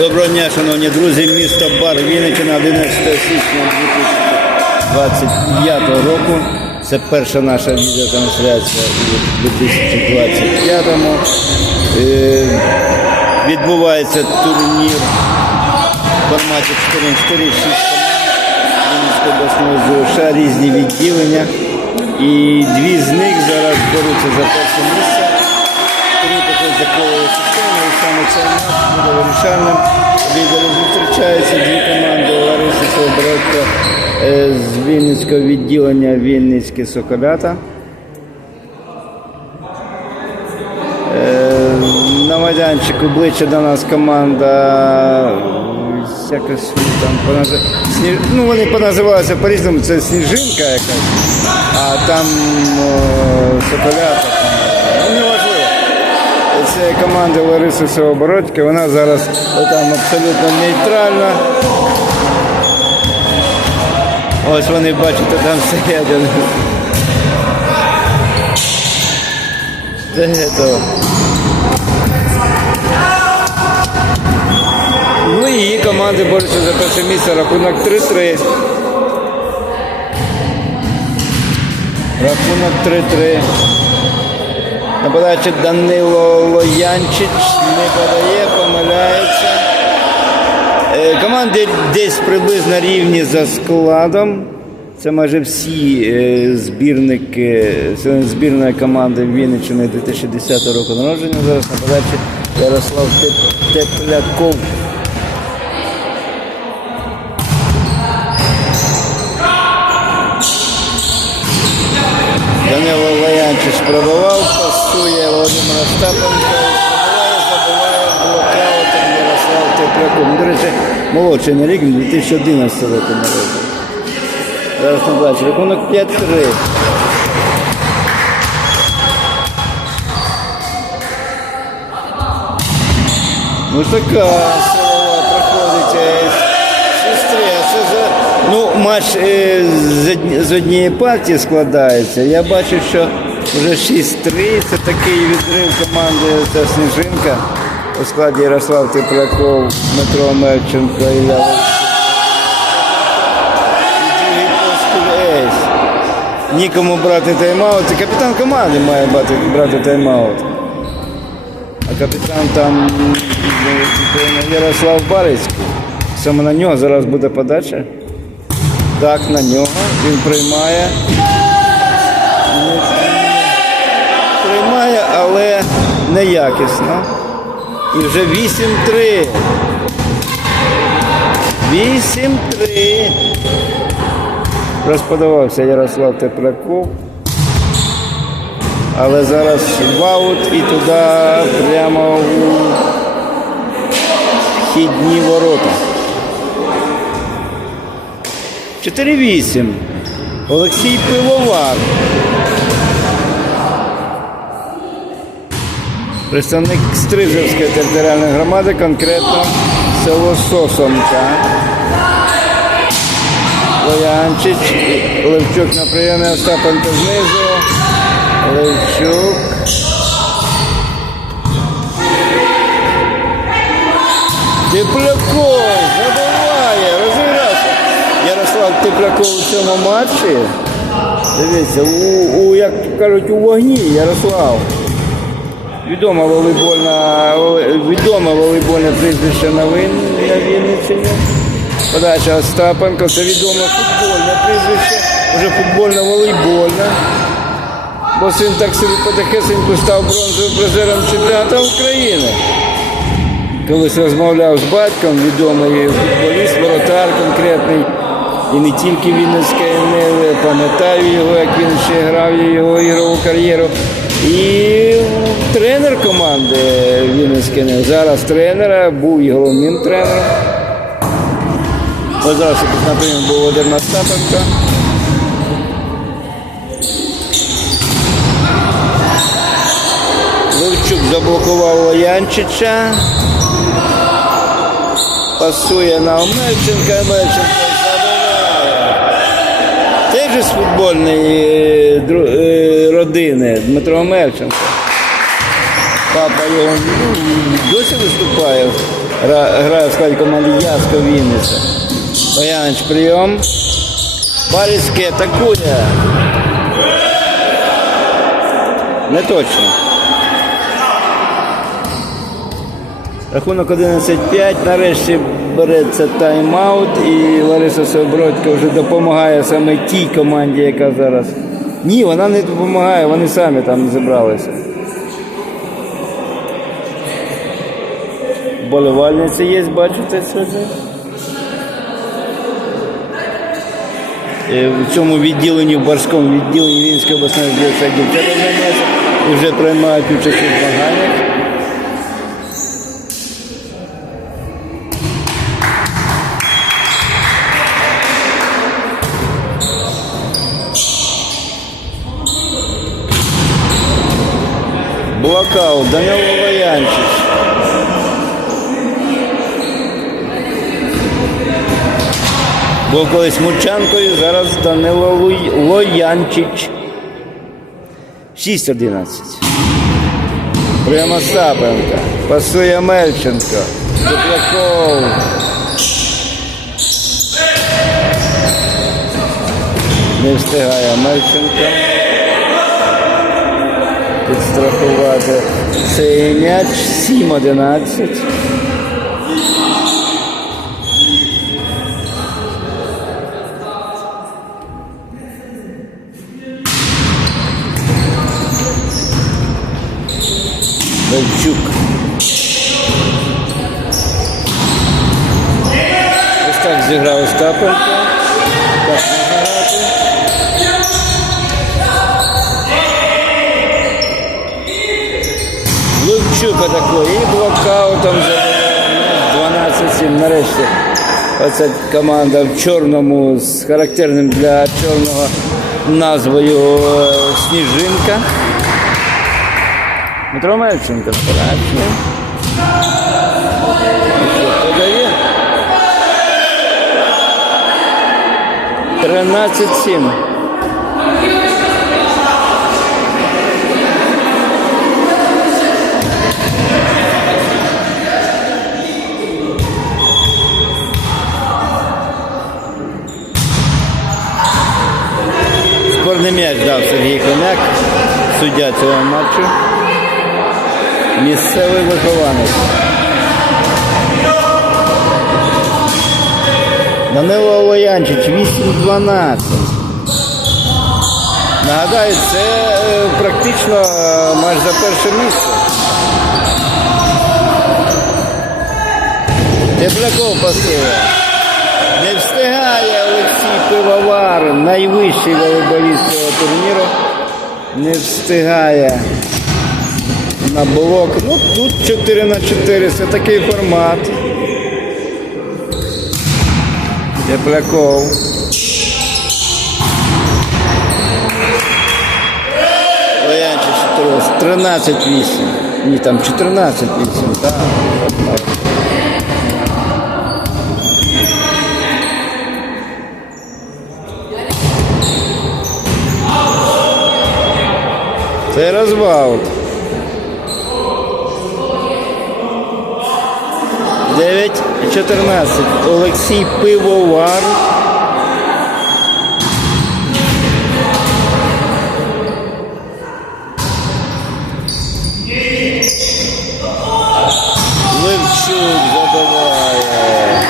Доброго дня, шановні друзі. Місто Бар Вінниччина 11 січня 2025 року. Це перша наша відеотрансляція у 2025-му. Е, Відбувається турнір в форматі 4-4, 6 команд Вінницької обласної ЗУШ, різні відділення. І дві з них зараз борються за перше місце. Такої системи, і саме цей матч буде вирішальним. Лідери зустрічаються дві команди Лариси Солобородько е, з Вінницького відділення Вінницьке Соколята. Е, На майданчику ближче до нас команда якось там поназ... Сні... ну, вони поназивалися по-різному, це сніжинка якась, а там о, Соколята. Це команда Лариси Совобородька, вона зараз там абсолютно нейтральна. Ось вони бачите, там сидять. Це. Ну і її команди борються за перше місце, рахунок 3-3. Рахунок 3-3. На подачі Данило Лоянчич не подає, помиляється. Е, Команди десь приблизно рівні за складом. Це майже всі е, збірники, це збірна команди Вінниччини 2010 року народження. Зараз на подачі Ярослав Тепляков. Данило Лаянчич пробивав, пасує Володимир Остапенко. Тепляков. Ну, До речі, молодший на рік 2011 року народження. Зараз не бачу. Рахунок 5-3. Ну така силова проходить е. Це за ну матч е, з однієї партії складається. Я бачу, що вже 6-3. Це такий відрив команди ця Сніжинка у складі Ярослав Тепляков, Дмитро Мельченко і Лява. Нікому брати тайм-аут. Капітан команди має брати, тайм-аут. А капітан там ну, Ярослав Барицький. Саме на нього зараз буде подача. Так, на нього. Він приймає. Приймає, але неякісно. І вже 8-3. 8-3. Розподавався Ярослав Тепляков. Але зараз в аут і туди прямо у вхідні ворота. 4-8. Олексій Пивовар. Представник Стрижевської територіальної громади, конкретно село Сосонка. Лоянчич, Левчук на прийомі Остапенко знизу. Левчук. Тепляков забиває, розігрався. Ярослав Тепляков у цьому матчі. Дивіться, у, у, як кажуть, у вогні Ярослав. Відома волейбольна, воле- відоме волейбольне прізвище на Вин- на Вінниччині. Подача Остапенко, це відоме футбольне прізвище, вже футбольно-волейбольне. Бо син так собі потихесеньку став бронзовим призером чемпіонату України. Колись розмовляв з батьком, відомий футболіст, воротар конкретний. І не тільки Вінницької Неви, пам'ятаю його, як він ще грав його ігрову кар'єру. І тренер команди Вінницької Неви. Зараз тренера, був і головним тренером. Ось зараз тут на прийом був Володимир Остапенко. Левчук заблокував Лоянчича. Пасує на Омельченка, Омельченко забиває. Теж з футбольної е, е, родини Дмитро Омельченко. Папа його ну, досі виступає Грає в складі команди Яско Вінниця. Боянич прийом. Парицький атакує. Не точно. Рахунок 11-5. Нарешті береться тайм-аут і Лариса Собродько вже допомагає саме тій команді, яка зараз. Ні, вона не допомагає, вони самі там зібралися. Болівальниці є, бачите сьогодні. Е, В цьому відділенні, в Барському відділенні Вінської обласної дівчата дівчата займаються і вже приймають участь у змаганнях. Блокаут, Данило Воянчич. Був колись Мучанкою, зараз Данило Луй- Лоянчич. 6-11. Прямо Сапенка. Пасує Мельченко. Теплаков. Не встигає Мельченко. Підстрахувати цей м'яч 7-11. Оце команда в чорному з характерним для чорного назвою е, Сніжинка. Дмитро Мельченко. Подає. 13-7. Спорний м'яч дав Сергій Коняк, суддя цього матчу. Місцевий вихованець. Данило Лоянчич 8-12. Нагадаю, це е, практично е, матч за перше місце. Тепляков пасує. Олексій Пивовар, найвищий волейболіст цього турніру. Не встигає на блок. Ну, тут 4 на 4, це такий формат. Тепляков. Воянчик 13-8. Ні, там 14-8, так. Це розвал. 9-14. Олексій Пивовар. Левчук забиває.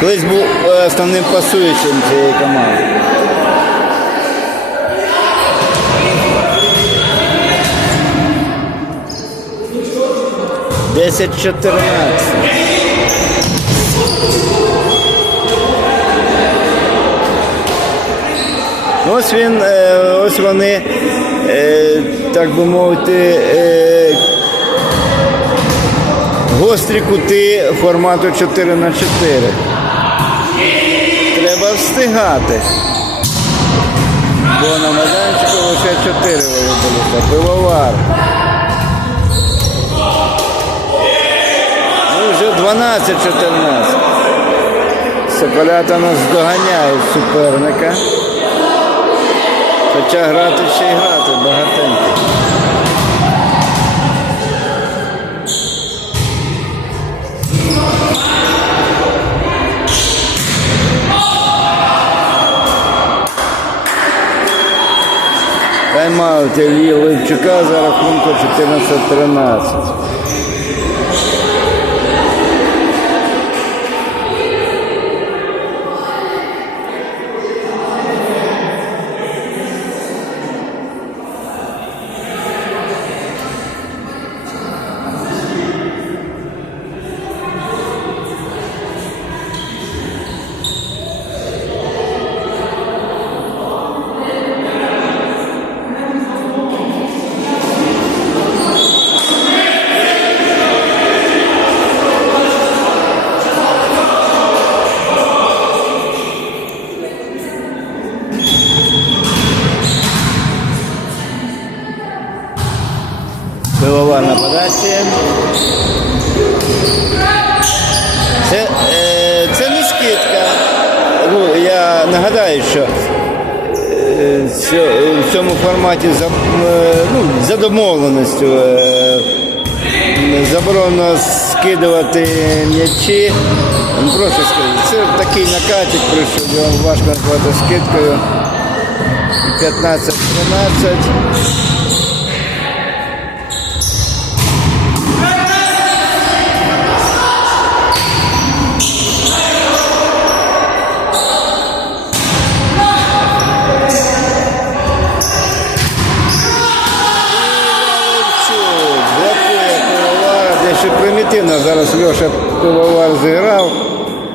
Колись був е, основним пасуючим цієї команди. Десять чотирнадцять. Ось він, е, ось вони, е, так би мовити, е, гострі кути формату 4 на 4 Треба встигати. Бо на майданчику лише 4 волейболіста. Пивовар. 12-14. Соколята нас доганяють суперника. Хоча грати ще й грати багатенько. Таймаут Ілії Левчука за рахунку 14-13. Цьому форматі за, е, ну, за домовленістю е, заборонено скидувати м'ячі. Ну, Просто. Це такий накатик прийшов, важко назвати скидкою. 15-13. Зараз Льоша пивовар зіграв.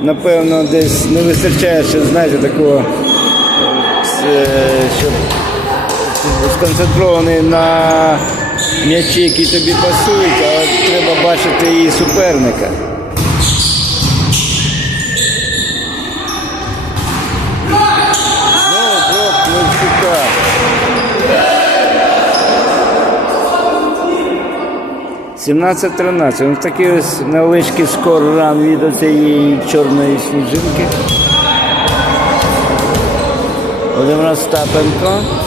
Напевно, десь не вистачає ще, знаєте, такого, е, щоб сконцентрований на м'ячі, які тобі пасують, але треба бачити і суперника. Знову блок Левчука. 17-13. Ось такий ось невеличкий скор-ран від цієї чорної сніжинки. Один Остапенко. Помиляється.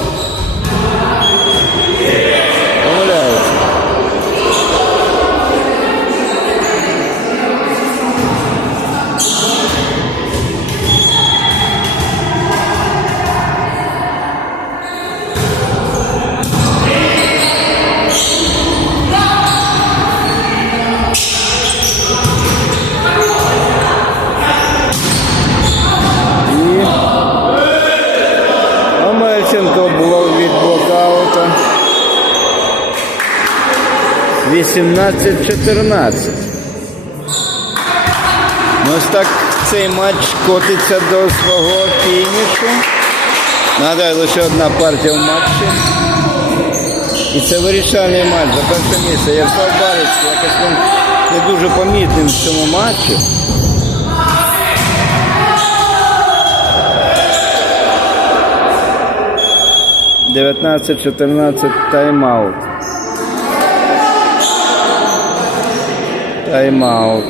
18-14. Ну, ось так цей матч котиться до свого фінішу. Нагадаю, лише одна партія в матчі. І це вирішальний матч за перше місце. Ярослав Барицький, якось він не дуже помітним в цьому матчі. Дев'ятнадцять, чотирнадцять тайм-аут. Тайм-аут.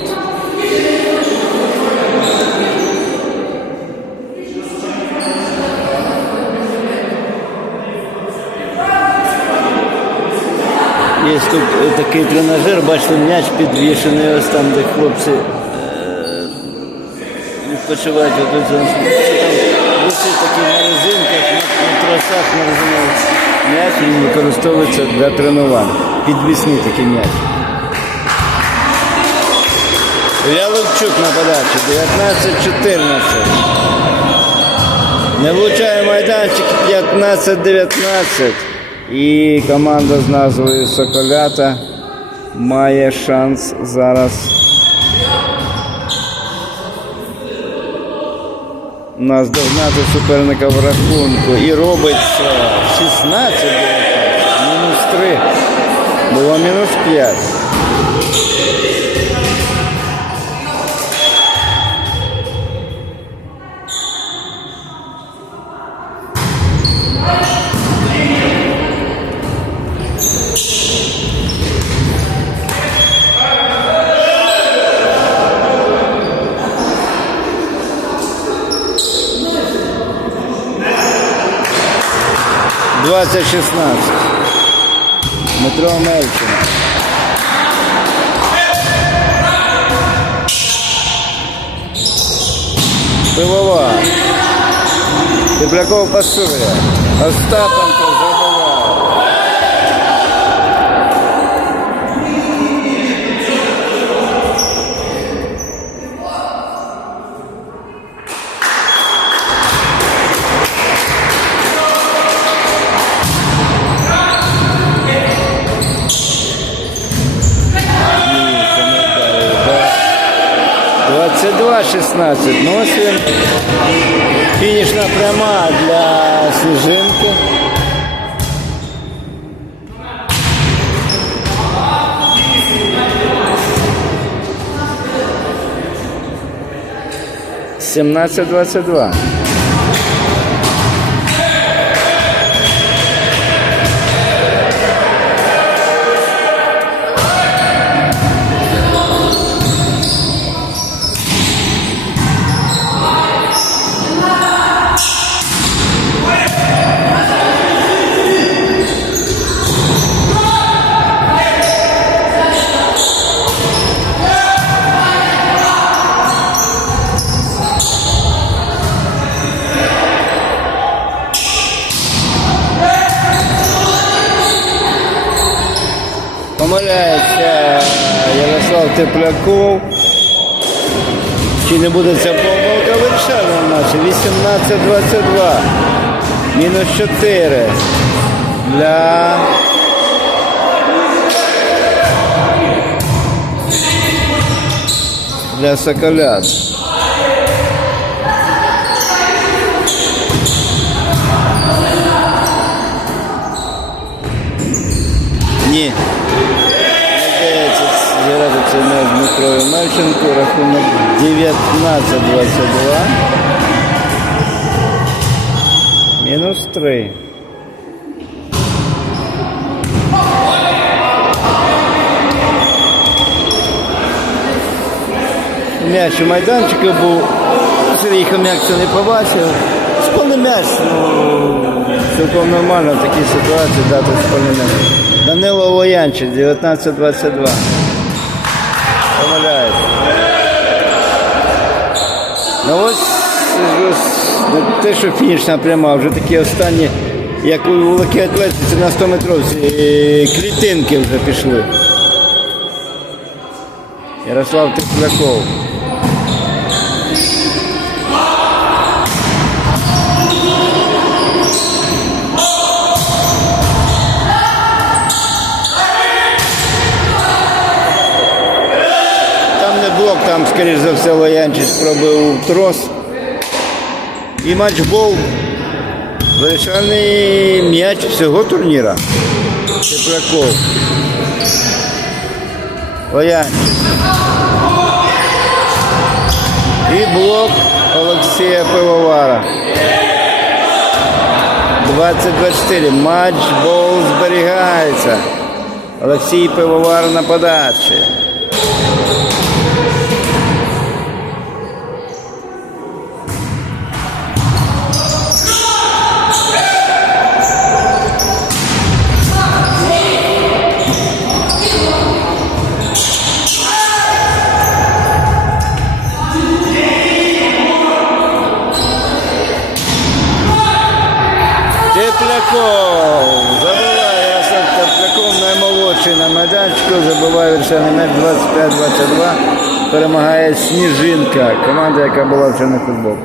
Є тут е, такий тренажер, бачите, м'яч підвішений, ось там, де хлопці е, відпочивають там висить такий на резинках, на, тросах на резинових м'яч він використовується для тренувань. Підвісний такий м'яч. Ілля Левчук на подачі, 19-14. Не влучає майданчик 15-19. І команда з назвою Соколята має шанс зараз наздогнати суперника в рахунку. І робить це 16 мінус 3. Було мінус 5. Двадцять шістнадцять. Дмитро Мельченко. Пивова. Тепляков пасує. Остапенко 22-16 носим. Фінішна пряма для сніжинки. Семнадцать двадцать два. Тепляков. Чи не буде ця помилка вирішальна в нас? 18-22. Мінус 4. Для для Соколят. Ні. Не дається зіграти цей м'яч Дмитрові Рахунок 19-22. Мінус 3. М'яч у майданчику був. Сергій Хомяк це не побачив. Спальний м'яч, ну, цілком нормально в такій ситуації дати спальний м'яч. Данило Воянчик, 19-22. Помиляється. Ну ось ось, те, що фінішна пряма, вже такі останні, як у великій атлетиці на 100 метровці, е, клітинки вже пішли. Ярослав Тепляков. Там не блок, там, скоріш за все, Лоянчик пробив трос. І матчбол. Вирішальний м'яч всього турніра. Тепляков. Лоянчик. І блок Олексія Пивовара. 20-24. Матчбол зберігається. Олексій Пивовар на майданчику, забиває вершальний м'яч 25-22. Перемагає Сніжинка, команда, яка була вже на футбол.